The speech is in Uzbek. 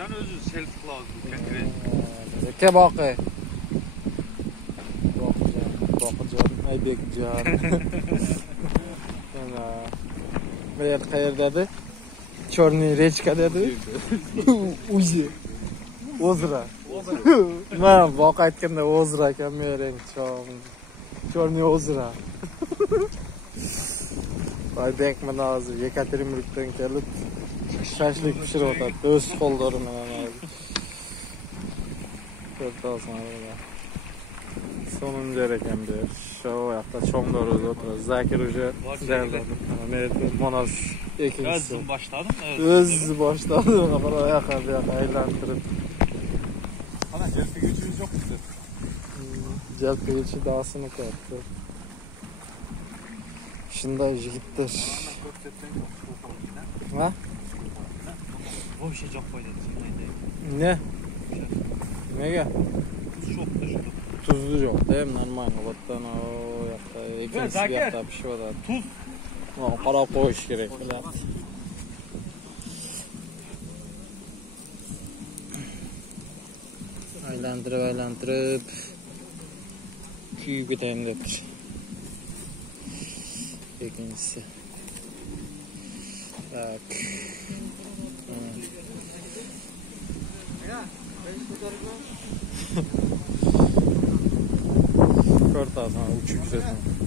Sen özü selfie lazım konkret. Ke boqay. Boqajon, Aybekjon. Ana. Bu yer qayerdadir? Chorniy rechka dedi. Uzi. Ozra. Men voqea aytganda Ozra ekan, mering Chorniy Ozra. Aybek mana hozir Yekaterinburgdan kelib shashlik pishirib o'tadi. O'z qo'llari bilan. Ko'rtasizlar. Sonuncu ekan der. Şu yoqda cho'ngdorda o'tiradi. Zakir уже derdi. Nerede Manas ikincisi. Öz başladım. Öz başladı. Ama ayağa aylantirib. Ana jelpi gücümüz yok bizde. Jelpi gücü dağısını kaptı. Shunday yigitlar. Ha? Bu bir şey çok foydali. Ne? Nega? Çok düştü. Tuzlu yok değil mi? Normal. Vattan o yoqda ikincisi yoqda pishib Tuz. Qarab qo'yish kerak. Aylantirib kuyib ketayim debdir. İkincisi. Tak. Ko'rtasizmi? Uçuk ketadi.